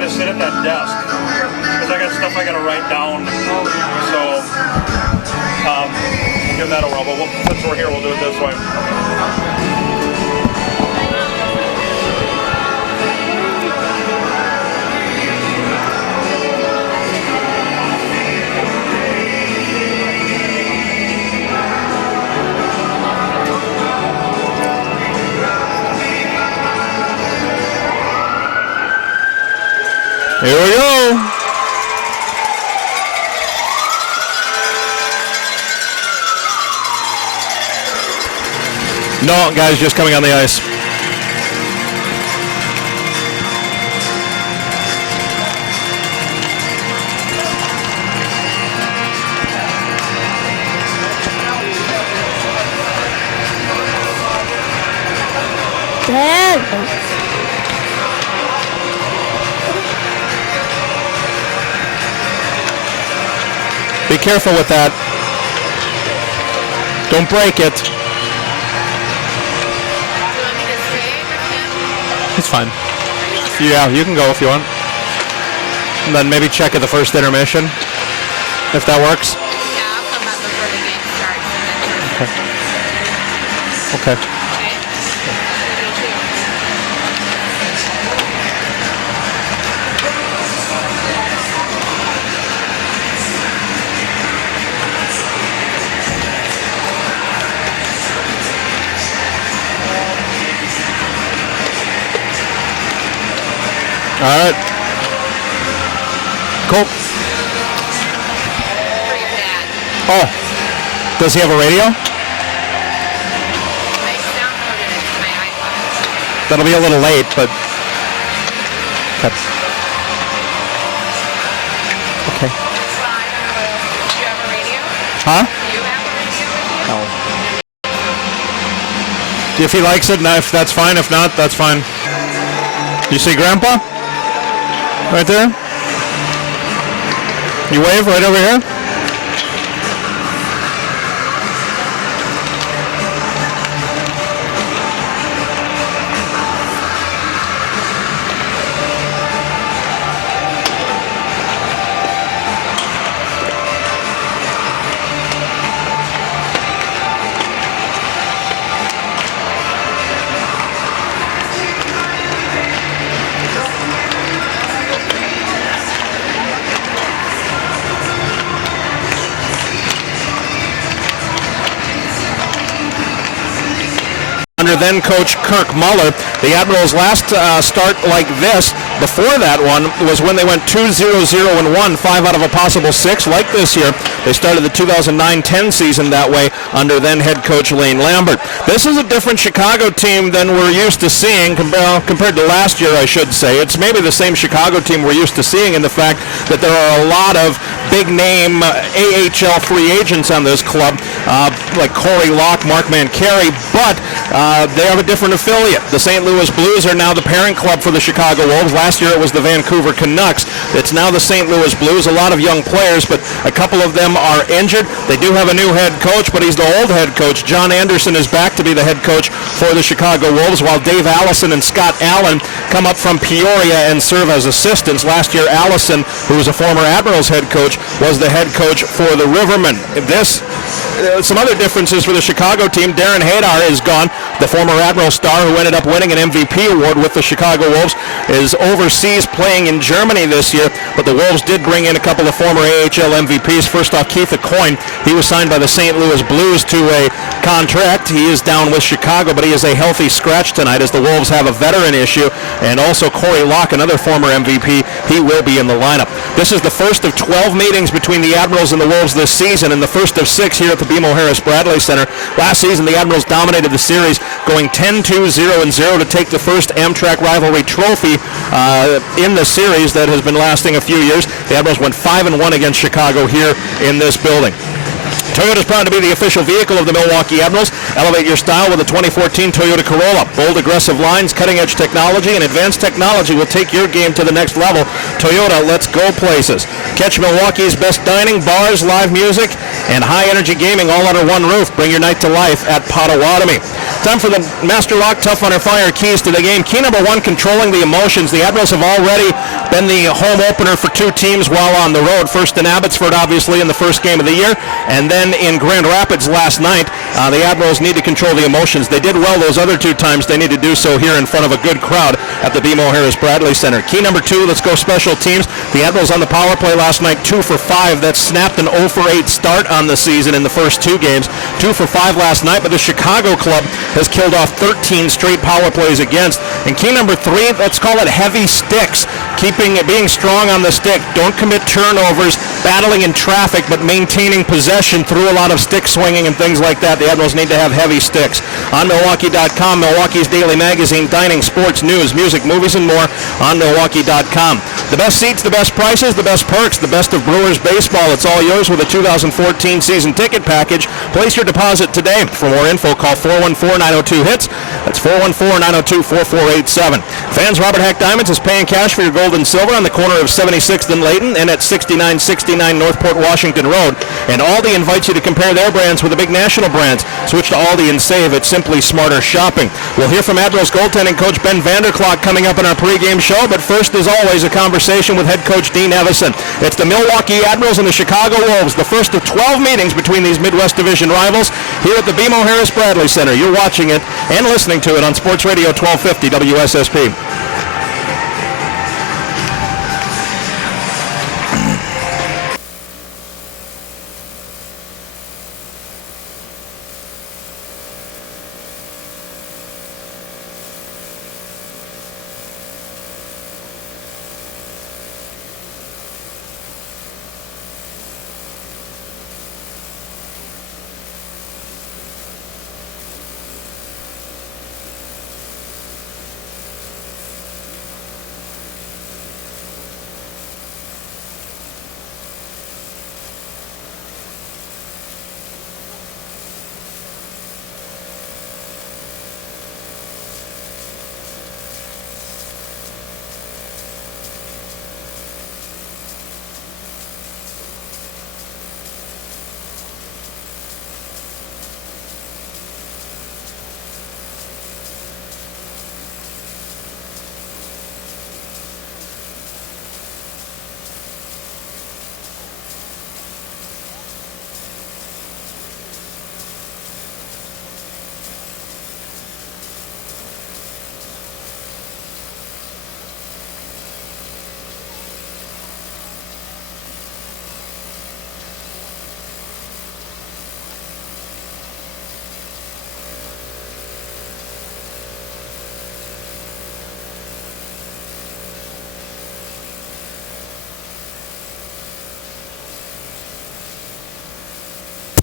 try to sit at that desk because I got stuff I got to write down. So we'll give that a whirl. But since we're here, we'll do it this way. Here we go. No, guys, just coming on the ice. Dad. Be careful with that. Don't break it. It's fine. Yeah, you can go if you want. And then maybe check at the first intermission, if that works. Yeah, I'll come up before the game starts. Okay. All right. Cool. For your dad. Oh, does he have a radio? I downloaded it to my iPod. That'll be a little late, but okay. Okay. Well, I don't know what else. Do you have a radio? Huh? Do you have a radio with you? If he likes it, if that's fine. If not, that's fine. You see Grandpa? Right there? You wave right over here? Under then coach Kirk Muller. The Admirals' last start like this, before that one, was when they went 2-0-0-1, 5 out of a possible 6. Like this year, they started the 2009-10 season that way under then head coach Lane Lambert. This is a different Chicago team than we're used to seeing compared to last year, I should say. It's maybe the same Chicago team we're used to seeing in the fact that there are a lot of big-name AHL free agents on this club, like Corey Locke, Mark Mancari, but they have a different affiliate. The St. Louis Blues are now the parent club for the Chicago Wolves. Last year it was the Vancouver Canucks. It's now the St. Louis Blues. A lot of young players, but a couple of them are injured. They do have a new head coach, but he's the old head coach. John Anderson is back to be the head coach for the Chicago Wolves, while Dave Allison and Scott Allen come up from Peoria and serve as assistants. Last year, Allison, who was a former Admirals head coach, was the head coach for the Rivermen. Some other differences for the Chicago team. Darren Hadar is gone. The former Admiral star who ended up winning an MVP award with the Chicago Wolves is overseas playing in Germany this year, but the Wolves did bring in a couple of former AHL MVPs. First off, Keith Aucoin. He was signed by the St. Louis Blues to a contract. He is down with Chicago, but he is a healthy scratch tonight as the Wolves have a veteran issue. And also Corey Locke, another former MVP, he will be in the lineup. This is the first of 12 meetings between the Admirals and the Wolves this season, and the first of 6 here at the BMO Harris Bradley Center. Last season, the Admirals dominated the series, going 10-2-0-0 to take the first Amtrak rivalry trophy in the series that has been lasting a few years. The Admirals went 5-1 against Chicago here in this building. Toyota is proud to be the official vehicle of the Milwaukee Admirals. Elevate your style with the 2014 Toyota Corolla. Bold, aggressive lines, cutting-edge technology, and advanced technology will take your game to the next level. Toyota, let's go places. Catch Milwaukee's best dining, bars, live music, and high-energy gaming all under one roof. Bring your night to life at Potawatomi. Time for the Master Lock Tough Under Fire keys to the game. Key number 1, controlling the emotions. The Admirals have already been the home opener for 2 teams while on the road. First in Abbotsford, obviously, in the first game of the year, and then in Grand Rapids last night. The Admirals need to control the emotions. They did well those other 2 times. They need to do so here in front of a good crowd at the BMO Harris Bradley Center. Key number 2, let's go special teams. The Admirals on the power play last night, 2 for 5. That snapped an 0 for 8 start on the season in the first 2 games. 2 for 5 last night, but the Chicago club has killed off 13 straight power plays against. And key number 3, let's call it heavy sticks. Being strong on the stick. Don't commit turnovers, battling in traffic, but maintaining possession through a lot of stick swinging and things like that. The Admirals need to have heavy sticks. On Milwaukee.com, Milwaukee's daily magazine, dining, sports, news, music, movies, and more on Milwaukee.com. The best seats, the best prices, the best perks, the best of Brewers baseball. It's all yours with a 2014 season ticket package. Place your deposit today. For more info, call 414-902-HITS. That's 414-902-4487. Fans, Robert Hack Diamonds is paying cash for your gold and silver on the corner of 76th and Layton and at 6969 Northport Washington Road. And Aldi invites you to compare their brands with the big national brands. Switch to Aldi and save. It's simply smarter shopping. We'll hear from Admirals goaltending coach Ben Vanderklok coming up in our pregame show, but first, as always, a conversation with head coach Dean Evison. It's the Milwaukee Admirals and the Chicago Wolves, the first of 12 meetings between these Midwest Division rivals here at the BMO Harris Bradley Center. You're watching it and listening to it on Sports Radio 1250 WSSP.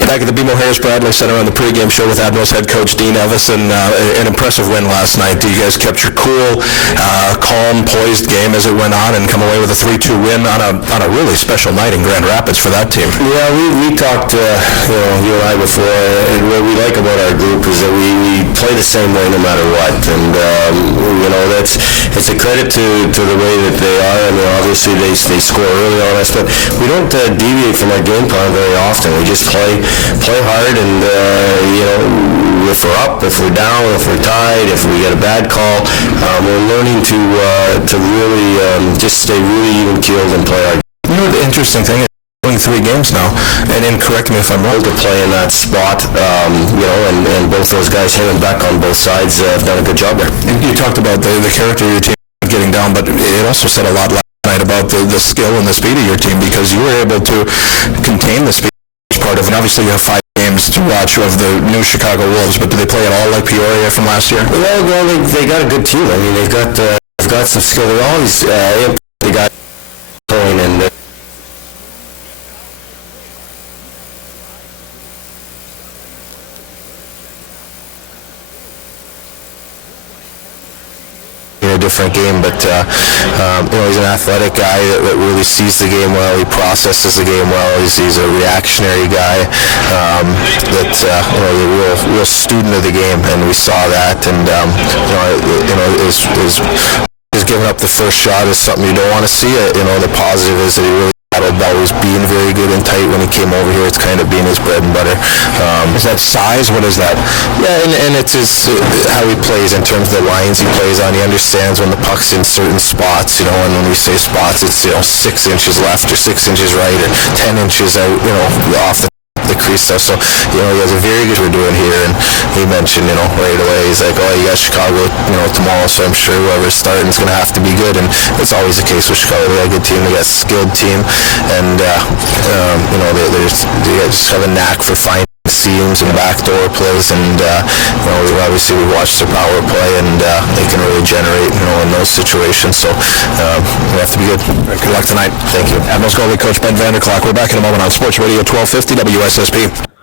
Back at the BMO Harris Bradley Center on the pregame show with Admirals head coach Dean Evison. An impressive win last night. You guys kept your cool, calm, poised game as it went on and come away with a 3-2 win on a really special night in Grand Rapids for that team. Yeah, we talked, you and I before, and what we like about our group is that we play the same way no matter what, and it's a credit to the way that they are. I mean, obviously they score early on us, but we don't deviate from our game plan very often. We just play hard, and if we're up, if we're down, if we're tied, if we get a bad call, we're learning to really just stay really even-keeled and play our game. You know, the interesting thing is, 3 games now, and correct me if I'm wrong, to play in that spot, and both those guys, him and Beck on both sides, have done a good job there. You talked about the character of your team getting down, but it also said a lot last night about the skill and the speed of your team, because you were able to contain the speed part of it. And obviously you have 5 games to watch of the new Chicago Wolves, but do they play at all like Peoria from last year? Well, they got a good team. I mean, they've got some skill. They're always they got going and. A different game, but he's an athletic guy that really sees the game well. He processes the game well. He's a reactionary guy that's a real student of the game, and we saw that. And his giving up the first shot is something you don't want to see. The positive is that he really Chicago always being very good and tight. When he came over here, it's kind of been his bread and butter. Is that size? What is that? Yeah, and it's his, how he plays in terms of the lines he plays on. He understands when the puck's in certain spots, and when we say spots, it's 6 inches left or 6 inches right or 10 inches out, off the crease stuff. So, he has a very good we're doing here, and he mentioned, right away, he's like, oh, you got Chicago, tomorrow, so I'm sure whoever's starting is going to have to be good, and it's always the case with Chicago. They got a good team, they got a skilled team, and, they just have a knack for finding seams and backdoor plays, and obviously we watched their power play, and they can really generate in those situations, so we have to be good. Good luck tonight. Thank you. Admirals goalie coach Ben Vanderklok. We're back in a moment on Sports Radio 1250 WSSP.